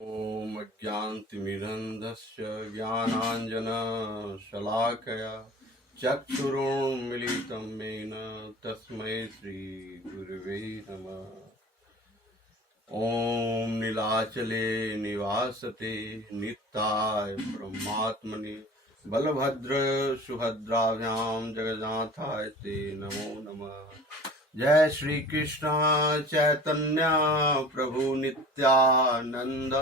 ॐ अज्ञानतिमिरन्धस्य ज्ञानाञ्जनशलाकया चक्षुरुन्मीलितं येन तस्मै श्रीगुरवे नमः। ॐ नीलाचले निवासते नित्याय ब्रह्मात्मने बलभद्र सुभद्राभ्यां जगन्नाथाय ते नमो नमः। जय श्री कृष्ण चैतन्य प्रभु नित्यानंद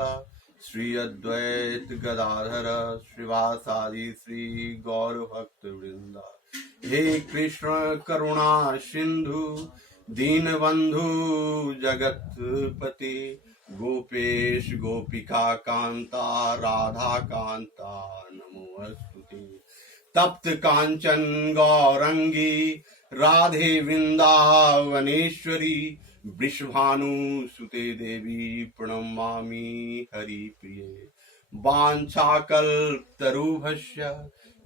श्री अद्वैत गदाधर श्रीवासादि श्री गौर भक्त वृंदा। हे कृष्ण करुणा सिंधु दीनबंधु जगतपति गोपेश गोपिका कांता राधा कांता नमोस्तुते। तप्त कांचन गौरंगी राधे वृंदावनेश्वरी वृषभानुसुते देवी प्रणमामि हरिप्रिये। वाञ्छाकल्पतरुभ्यश्च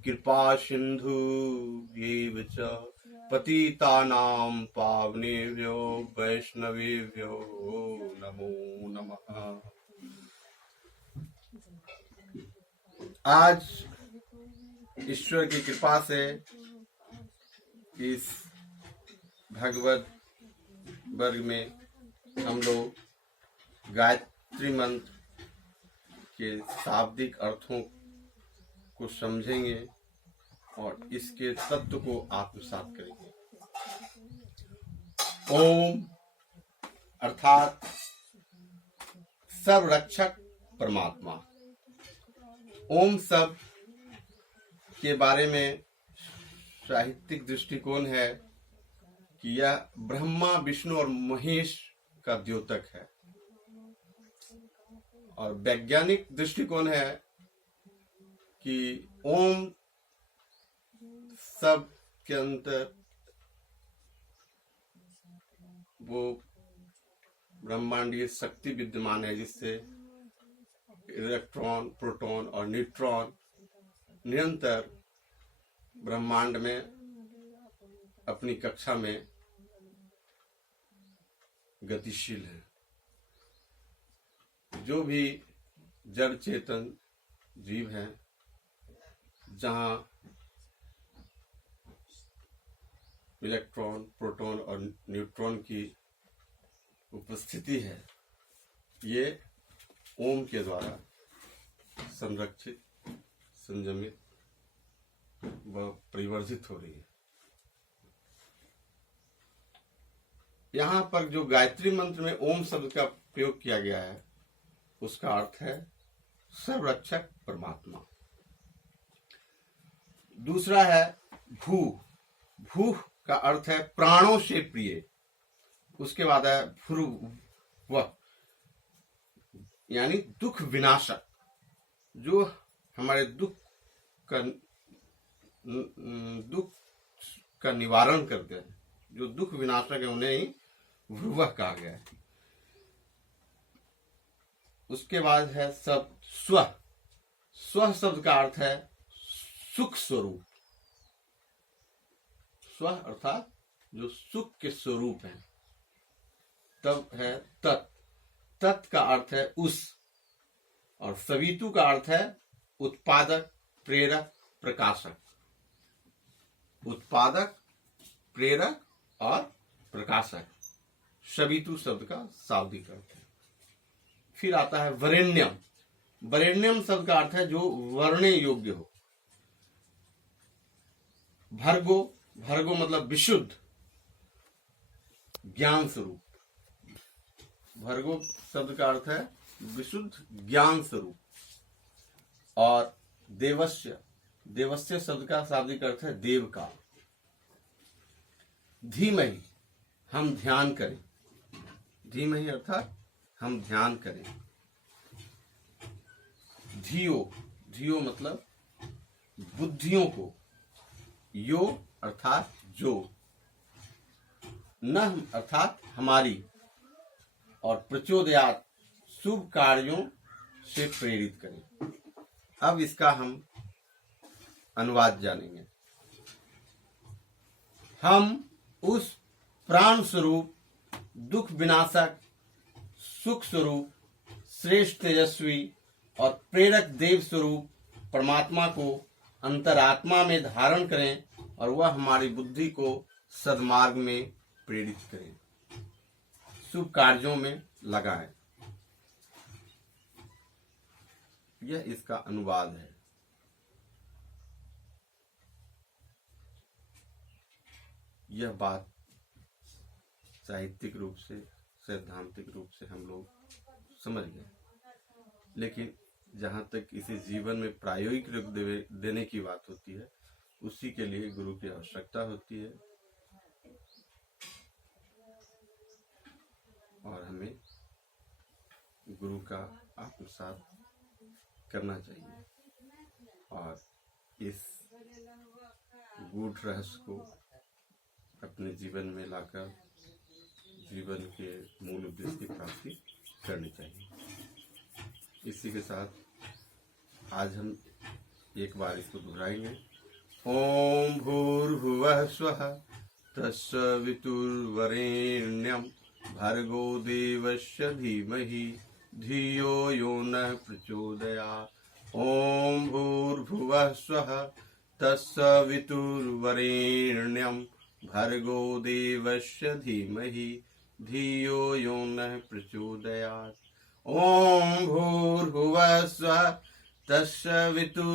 कृपा सिन्धुभ्येव च पतितानां पावनेभ्यो वैष्णवेभ्यो नमो नमः। आज ईश्वर की कृपा से इस भगवत वर्ग में हम लोग गायत्री मंत्र के शाब्दिक अर्थों को समझेंगे और इसके तत्व को आत्मसात करेंगे। ओम अर्थात सर्वरक्षक परमात्मा। ओम शब्द के बारे में साहित्यिक दृष्टिकोण है कि यह ब्रह्मा विष्णु और महेश का द्योतक है, और वैज्ञानिक दृष्टिकोण है कि ओम शब्द के अंतर वो ब्रह्मांडीय शक्ति विद्यमान है जिससे इलेक्ट्रॉन प्रोटॉन और न्यूट्रॉन निरंतर ब्रह्मांड में अपनी कक्षा में गतिशील है। जो भी जड़ चेतन जीव हैं, जहां इलेक्ट्रॉन प्रोटॉन और न्यूट्रॉन की उपस्थिति है, ये ओम के द्वारा संरक्षित संयमित व परिवर्धित हो रही है। यहाँ पर जो गायत्री मंत्र में ओम शब्द का प्रयोग किया गया है उसका अर्थ है सर्वरक्षक परमात्मा। दूसरा है भू। भू का अर्थ है प्राणों से प्रिय। उसके बाद है भ्रुव यानी दुख विनाशक, जो हमारे दुख का निवारण करते हैं, जो दुख विनाशक है उन्हें ही भ्रुव कहा गया है। उसके बाद है शब्द स्व। स्व शब्द का अर्थ है सुख स्वरूप। स्व अर्थात जो सुख के स्वरूप है। तब है तत्। तत् का अर्थ है उस, और सवितु का अर्थ है उत्पादक प्रेरक प्रकाशक। उत्पादक प्रेरक और प्रकाशक सवितु शब्द का शाब्दिक अर्थ है। फिर आता है वरेण्यम। वरेण्यम शब्द का अर्थ है जो वर्णने योग्य हो। भर्गो। भर्गो मतलब विशुद्ध ज्ञान स्वरूप। भर्गो शब्द का अर्थ है विशुद्ध ज्ञान स्वरूप। और देवस्य। देवस्य शब्द का शाब्दिक अर्थ है देव का। धीमहि हम ध्यान करें। धीमहि अर्थात हम ध्यान करें। धियो। धियो मतलब बुद्धियों को। यो अर्थात जो। न अर्थात हमारी। और प्रचोदयात शुभ कार्यों से प्रेरित करें। अब इसका हम अनुवाद जानेंगे। हम उस प्राण स्वरूप दुख विनाशक सुख स्वरूप श्रेष्ठ तेजस्वी और प्रेरक देव स्वरूप परमात्मा को अंतरात्मा में धारण करें और वह हमारी बुद्धि को सद्मार्ग में प्रेरित करें, शुभ कार्यों में लगाएं। यह इसका अनुवाद है। यह बात साहित्यिक रूप से, सैद्धांतिक रूप से हम लोग समझ गए, लेकिन जहाँ तक इसे जीवन में प्रायोगिक रूप देने की बात होती है, उसी के लिए गुरु की आवश्यकता होती है और हमें गुरु का आत्मसात करना चाहिए और इस गूढ़ रहस्य को अपने जीवन में लाकर जीवन के मूल उद्देश्य की प्राप्ति करनी चाहिए। इसी के साथ आज हम एक बार इसको दोहराएंगे। ओम भूर्भुवः स्वः तत्सवितुर्वरेण्यं भर्गो देवस्य धीमहि धियो यो नः प्रचोदयात्। ओम भूर्भुवः स्वः तत्सवितुर्वरेण्यं भर्गो देवस्य धीमहि धियो यो नः प्रचोदयात्। ओम भूर्भुवः स्वः तत्सवितुर्वरेण्यं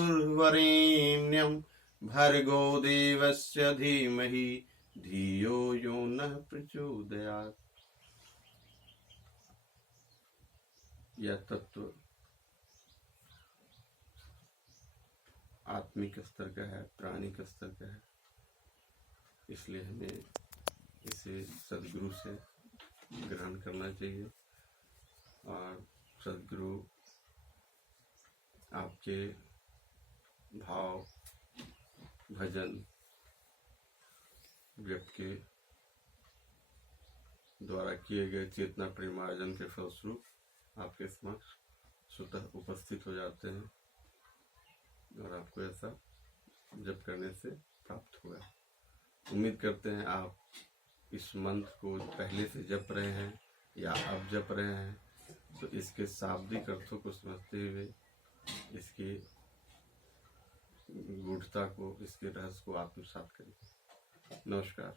भर्गो देवस्य धीमहि धियो यो नः प्रचोदयात्। यह तत्व आत्मिक स्तर का है, प्राणिक स्तर का है, इसलिए हमें इसे सदगुरु से ग्रहण करना चाहिए और सदगुरु आपके भाव, भजन, व्यक्त के द्वारा किए गए चेतना परिमार्जन के फलस्वरूप आपके समक्ष स्वतः उपस्थित हो जाते हैं और आपको ऐसा जप करने से प्राप्त हुआ। उम्मीद करते हैं आप इस मंत्र को पहले से जप रहे हैं या अब जप रहे हैं, तो इसके शाब्दिक अर्थों को समझते हुए इसकी गूढ़ता को, इसके रहस्य को आत्मसात करें। नमस्कार।